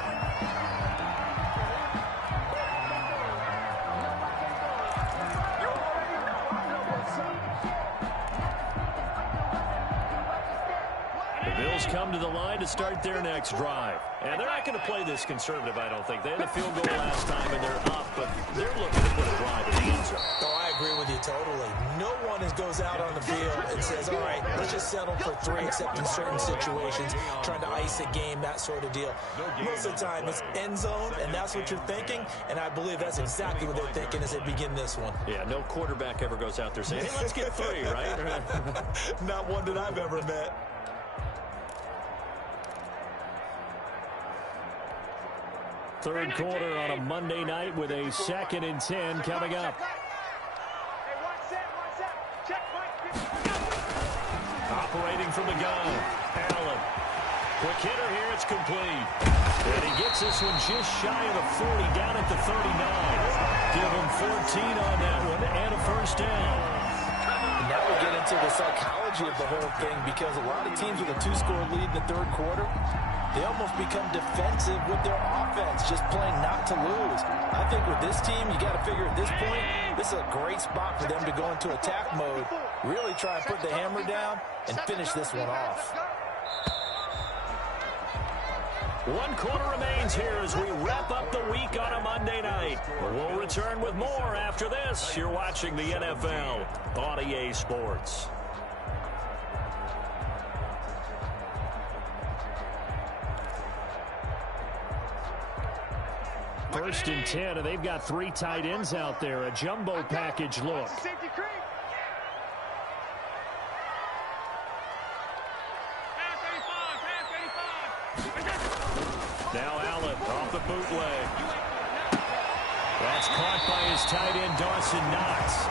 Bills come to the line to start their next drive. And they're not going to play this conservative, I don't think. They had the field goal last time, and they're up, but they're looking to put a drive in the end zone. Oh, I agree with you totally. No one goes out on the field and says, all right, let's just settle for 3, except in certain situations, trying to ice a game, that sort of deal. Most of the time, it's end zone, and that's what you're thinking, and I believe that's exactly what they're thinking as they begin this one. Yeah, no quarterback ever goes out there saying, hey, let's get 3, right? Not one that I've ever met. Third quarter on a Monday night with a 2nd and 10 coming up. Operating from the gun, Allen. Quick hitter here, it's complete. And he gets this one just shy of the 40, down at the 39. Give him 14 on that one and a first down. Now we get into the psychology of the whole thing, because a lot of teams with a 2-score lead in the third quarter, they almost become defensive with their offense, just playing not to lose. I think with this team, you got to figure at this point, this is a great spot for them to go into attack mode, really try and put the hammer down and finish this one off. 1 quarter remains here as we wrap up the week on a Monday night. We'll return with more after this. You're watching the NFL on EA Sports. First and 10, and they've got 3 tight ends out there. A jumbo package look. Now Allen off the bootleg. That's caught by his tight end, Dawson Knox.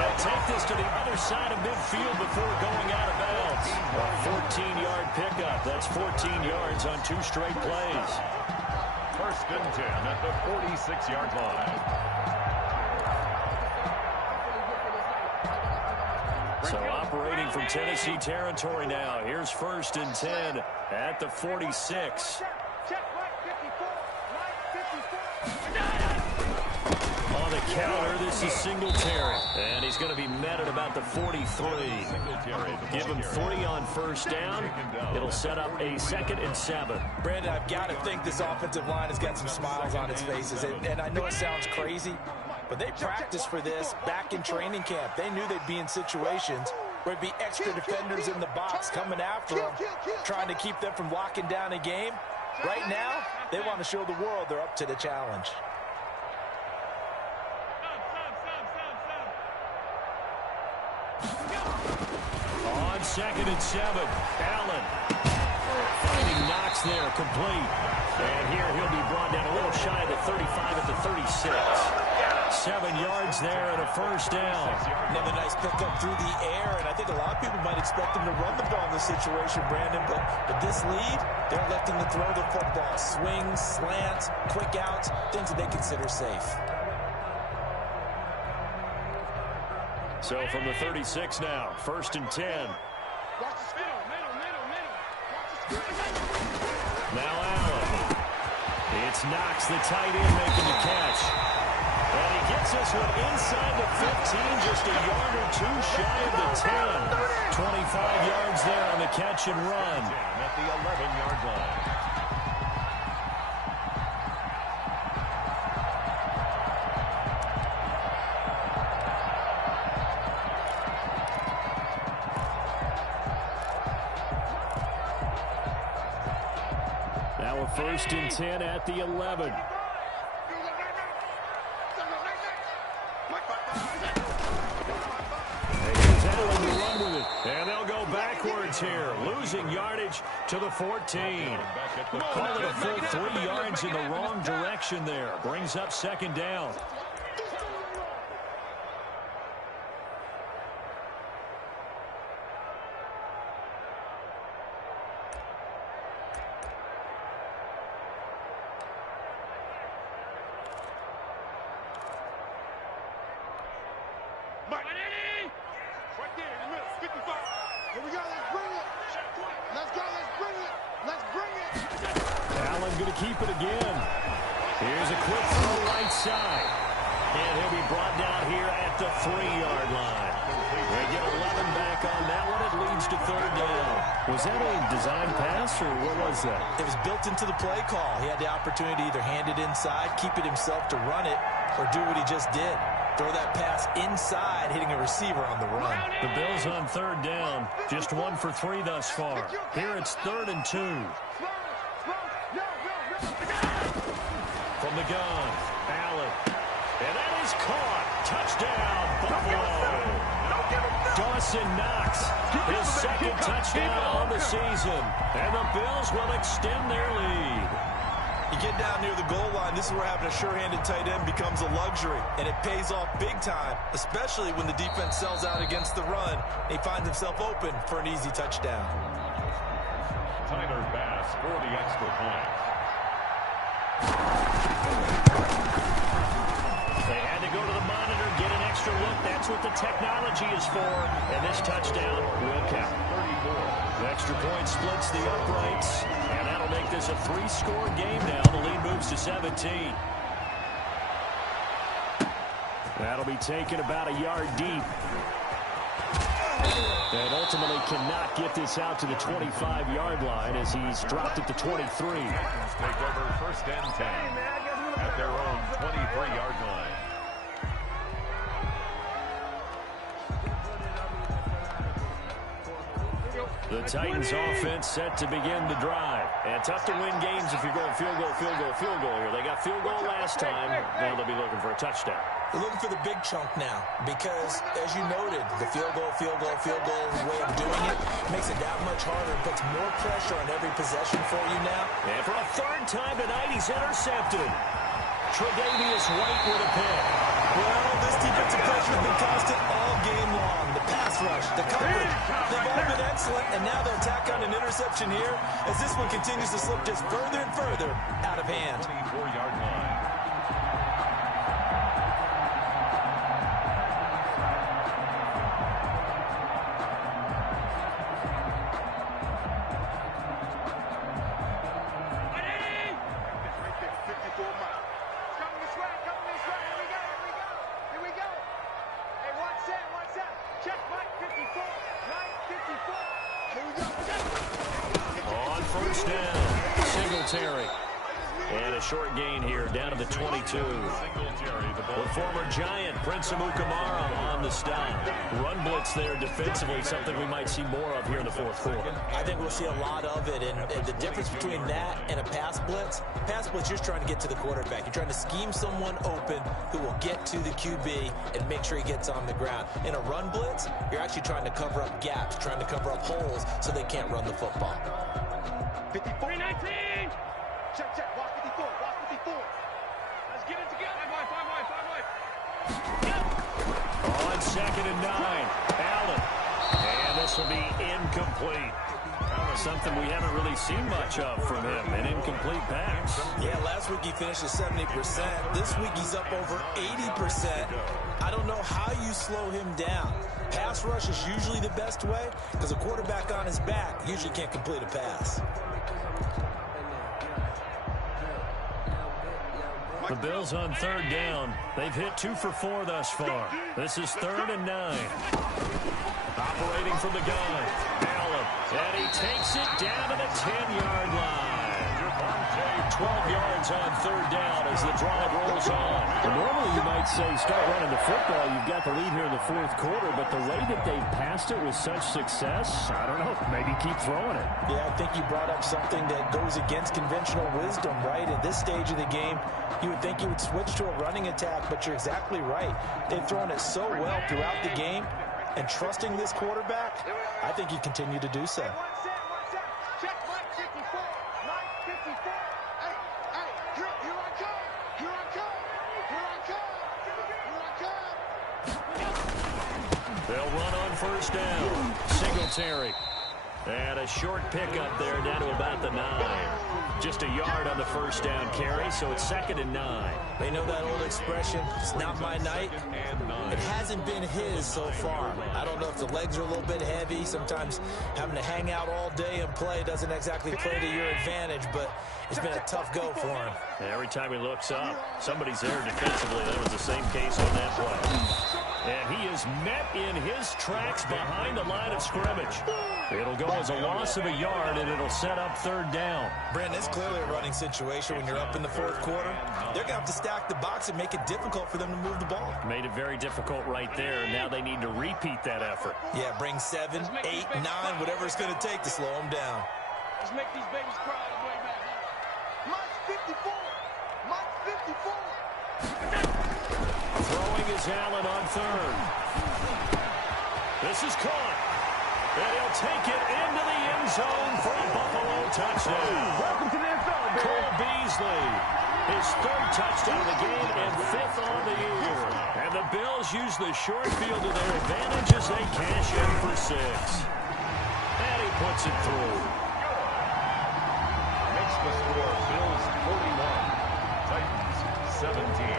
They'll take this to the other side of midfield before going out of bounds. A 14-yard pickup. That's 14 yards on 2 straight plays. First and 10 at the 46-yard line. So operating from Tennessee territory now. Here's first and 10 at the 46. On the counter, this is Singletary. And he's going to be met at about the 43. Give him 3 on first down. It'll set up a 2nd and 7. Brandon, I've got to think this offensive line has got some smiles on its faces. And I know it sounds crazy, but they practiced for this back in training camp. They knew they'd be in situations where it'd be extra defenders in the box coming after them, trying to keep them from locking down a game. Right now, they want to show the world they're up to the challenge. On 2nd and 7, Allen finding Knox there, complete. And here he'll be brought down a little shy of the 35 at the 36. 7 yards there and a first down. Another nice pickup through the air, and I think a lot of people might expect them to run the ball in this situation, Brandon, but with this lead, they're electing to throw the football. Swings, slants, quick outs, things that they consider safe. So from the 36 now, first and 10. Now Allen. It's Knox, the tight end, making the catch. And he gets this one inside the 15, just a yard or 2 shy of the 10. 25 yards there on the catch and run. At the 11-yard line. Now a first and 10 at the 11. And they'll go back backwards here, losing yardage to the 14. Call it a full 3 yards in the wrong direction there. Brings up second down. Here we go, let's bring it. Let's go, let's bring it. Let's bring it. Allen going to keep it again. Here's a quick throw right side. And he'll be brought down here at the 3-yard line. They get 11 back on that one. It leads to third down. Was that a design pass, or what was that? It was built into the play call. He had the opportunity to either hand it inside, keep it himself to run it, or do what he just did. Throw that pass inside, hitting a receiver on the run. The Bills on third down. Just 1 for 3 thus far. Here it's 3rd and 2. From the gun, Allen. And that is caught. Touchdown, Buffalo. Dawson Knox, his second touchdown on the season. And the Bills will extend their lead. You get down near the goal line, this is where having a sure-handed tight end becomes a luxury, and it pays off big time, especially when the defense sells out against the run. He finds himself open for an easy touchdown. Tyler Bass for the extra point. They had to go to the monitor, get an extra look. That's what the technology is for, and this touchdown will count. 34. The extra point splits the uprights, and that'll make this a 3-score game now. The lead moves to 17. That'll be taken about a yard deep. And ultimately cannot get this out to the 25-yard line as he's dropped at the 23. Take over 1st and 10 at their own 23-yard line. The Titans offense set to begin the drive. And tough to win games if you're going field goal, field goal, field goal here. They got field goal last time. Now they'll be looking for a touchdown. They're looking for the big chunk now because, as you noted, the field goal way of doing it makes it that much harder, puts more pressure on every possession for you now. And for a 3rd time tonight, he's intercepted. Tre'Davious White with a pick. Well, this defensive pressure has been constant all game long. The pass rush, the coverage, they've all been excellent, and now they'll tack on an interception here as this one continues to slip just further and further out of hand. 24-yard line. On first down, Singletary. And a short gain here, down to the 22. With former Giant Prince Amukamara on the stop. Run blitz there defensively, something we might see more of here in the 4th quarter. I think we'll see a lot of it, and the difference between that and a pass blitz, you're just trying to get to the quarterback. You're trying to scheme someone open who will get to the QB and make sure he gets on the ground. In a run blitz, you're actually trying to cover up gaps, trying to cover up holes so they can't run the football. 54. 19. Check, check. Watch 54. Watch 54. Let's get it together. 5 wide. On 2nd and 9, Allen. And this will be incomplete. Something we haven't really seen much of from him, an incomplete pass. Yeah, last week he finished at 70%. This week he's up over 80%. I don't know how you slow him down. Pass rush is usually the best way because a quarterback on his back usually can't complete a pass. The Bills on 3rd down. They've hit 2 for 4 thus far. This is 3rd and 9. Operating from the gun, Allen. And he takes it down to the 10-yard line. 12 yards on 3rd down as the drive rolls on. Well, normally you might say start running the football. You've got the lead here in the 4th quarter, but the way that they passed it with such success, I don't know, maybe keep throwing it. Yeah, I think you brought up something that goes against conventional wisdom, right? At this stage of the game, you would think you would switch to a running attack, but you're exactly right. They've thrown it so well throughout the game, and trusting this quarterback, I think you continue to do so. Check Mike 54. Mike 54. Hey, here I come. Here I come. Here I come. Here I come. They'll run on first down. Singletary. And a short pickup there down to about the 9. Just a yard on the first down carry, so it's 2nd and 9. They know that old expression, it's not my night. It hasn't been his so far. I don't know if the legs are a little bit heavy. Sometimes having to hang out all day and play doesn't exactly play to your advantage, but it's been a tough go for him. And every time he looks up, somebody's there defensively. That was the same case on that play. And he is met in his tracks behind the line of scrimmage. It'll go as a loss of a yard, and it'll set up 3rd down. Brandon, it's clearly a running situation when you're up in the 4th quarter. They're going to have to stack the box and make it difficult for them to move the ball. Made it very difficult right there. Now they need to repeat that effort. Yeah, bring 7, 8, 9, whatever it's going to take to slow them down. Let's make these babies cry on the way back here. Mike 54. Mike 54. Throwing is Allen on 3rd. This is caught. And he'll take it into the end zone for a Buffalo touchdown. Welcome to the NFL, baby. Cole Beasley, his 3rd touchdown of the game and 5th on the year. And the Bills use the short field to their advantage as they cash in for 6. And he puts it through. Makes the score Bills 41, Titans 17.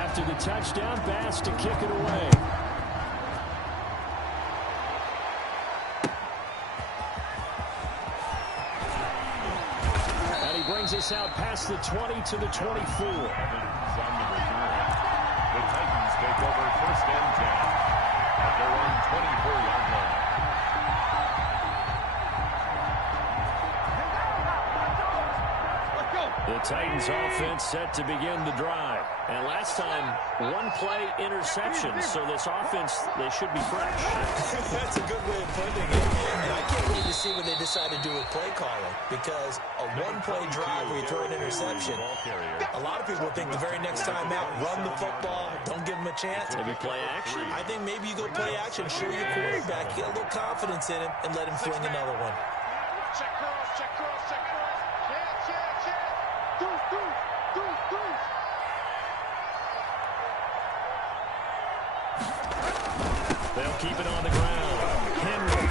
After the touchdown, Bass to kick it away. Brings us out past the 20 to the 24. The Titans take over 1st and 10 at their own 24-yard line. The Titans offense set to begin the drive. And last time, 1-play interception. So this offense, they should be fresh. That's a good way of putting it. And I can't wait to see what they decide to do with play calling. Because a 1-play drive where you throw an interception, a lot of people think the very next time out, run the football, don't give them a chance. Maybe play action. I think maybe you go play action, show your quarterback, get a little confidence in him, and let him fling another one. Check curls, check curls, check curls. Check. Deuce. They'll keep it on the ground. Henry.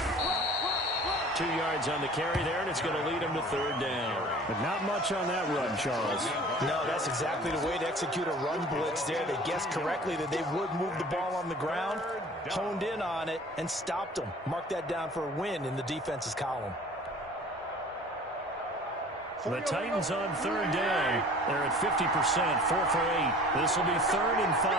2 yards on the carry there, and it's going to lead him to 3rd down. But not much on that run, Charles. No, that's exactly the way to execute a run blitz there. They guessed correctly that they would move the ball on the ground, honed in on it, and stopped them. Mark that down for a win in the defense's column. The Titans on 3rd down. They're at 50%, 4 for 8. This will be 3rd and 5.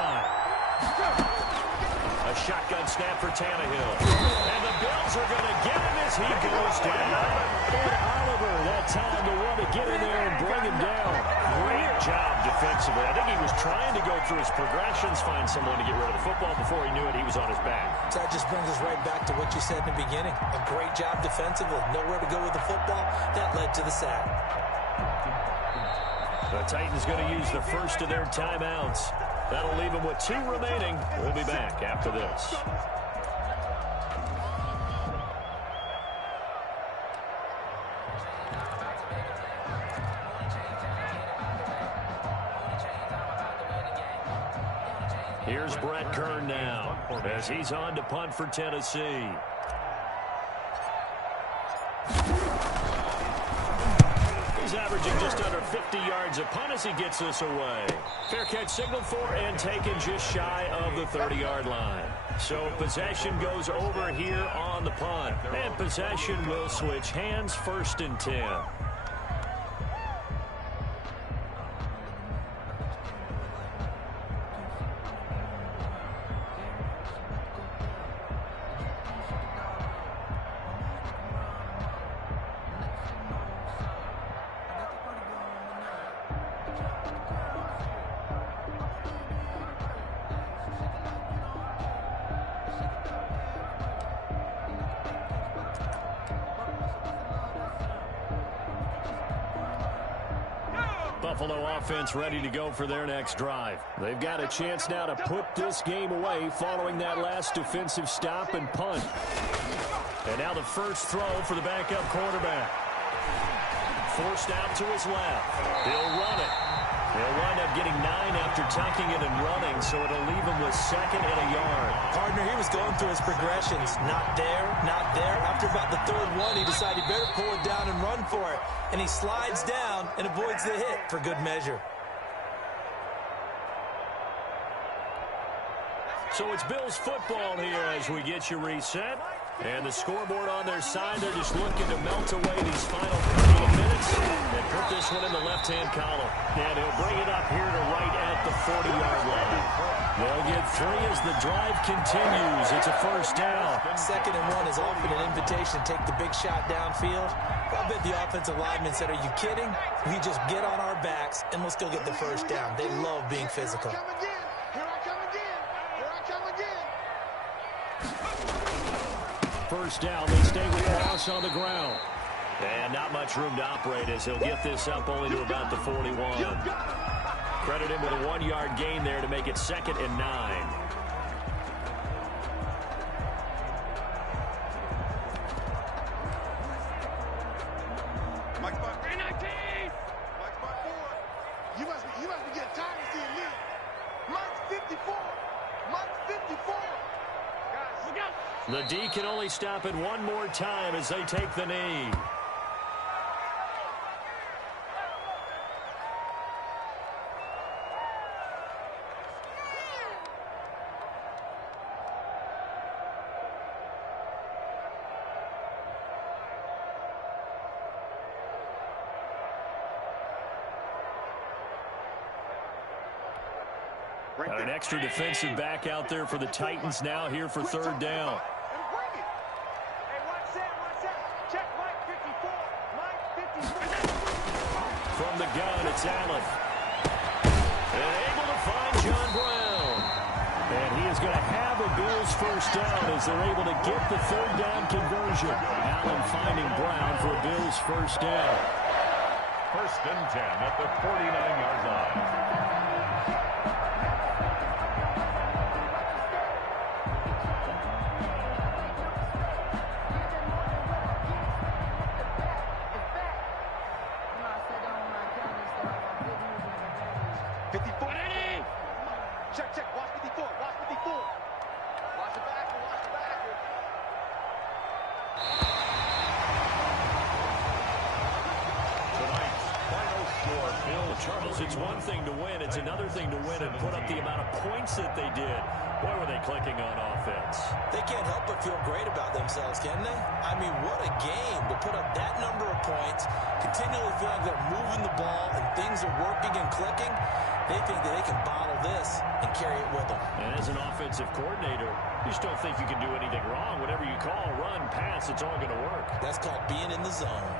A shotgun snap for Tannehill. And the Bills are going to get him as he goes down. And Oliver, that time to want to get in there and bring him down. Great job defensively. I think he was trying to go through his progressions, find someone to get rid of the football. Before he knew it, he was on his back. So that just brings us right back to what you said in the beginning. A great job defensively. Nowhere to go with the football. That led to the sack. The Titans going to use the first of their timeouts. That'll leave them with 2 remaining. We'll be back after this. Here's Brett Kern now as he's on to punt for Tennessee. He's averaging just under 50 yards a punt as he gets this away. Fair catch signaled for and taken just shy of the 30-yard line. So possession goes over here on the punt. And possession will switch hands, 1st and 10. Buffalo offense ready to go for their next drive. They've got a chance now to put this game away following that last defensive stop and punt. And now the first throw for the backup quarterback. Forced out to his left. He'll run it. He'll wind up getting 9 after tucking it and running, so it'll leave him with 2nd and a yard. Partner, he was going through his progressions. Not there, not there. After about the 3rd one, he decided he better pull it down and run for it. And he slides down and avoids the hit for good measure. So it's Bills football here as we get you reset. And the scoreboard on their side, they're just looking to melt away these final couple of minutes and put this one in the left-hand column. And he'll bring it up here to right at the 40-yard line. They'll get 3 as the drive continues. It's a first down. 2nd and 1 is often an invitation to take the big shot downfield. I bet the offensive lineman said, are you kidding? We just get on our backs and let's go get the first down. They love being physical. Here I come again. Here I come again. First down, they stay with Ross on the ground. And not much room to operate as he'll get this up only to about the 41. Credit him with a 1-yard gain there to make it 2nd and 9. Mike Spot 319. Mike Spot 4. You must be getting tired of seeing me. Mike's 54. Mike's 54. Guys, look out. The D can only stop it one more time as they take the knee. Got an extra defensive back out there for the Titans now here for 3rd down. From the gun, it's Allen. And able to find John Brown. And he is going to have a Bills first down as they're able to get the 3rd down conversion. Allen finding Brown for a Bills first down. 1st and 10 at the 49-yard line. Charles, it's one thing to win. It's another thing to win and put up the amount of points that they did. Boy, were they clicking on offense. They can't help but feel great about themselves, can they? I mean, what a game to put up that number of points, continually feeling they're moving the ball and things are working and clicking. They think that they can bottle this and carry it with them. And as an offensive coordinator, you just don't think you can do anything wrong. Whatever you call, run, pass, it's all going to work. That's called being in the zone.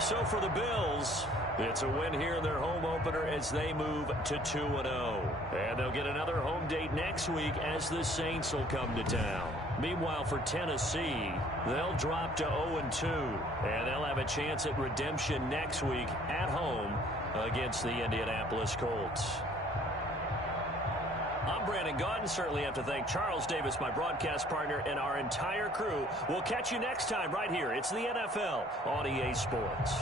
So for the Bills, it's a win here in their home opener as they move to 2-0. And they'll get another home date next week as the Saints will come to town. Meanwhile, for Tennessee, they'll drop to 0-2. And they'll have a chance at redemption next week at home against the Indianapolis Colts. I'm Brandon Gaudin. Certainly have to thank Charles Davis, my broadcast partner, and our entire crew. We'll catch you next time right here. It's the NFL on EA Sports.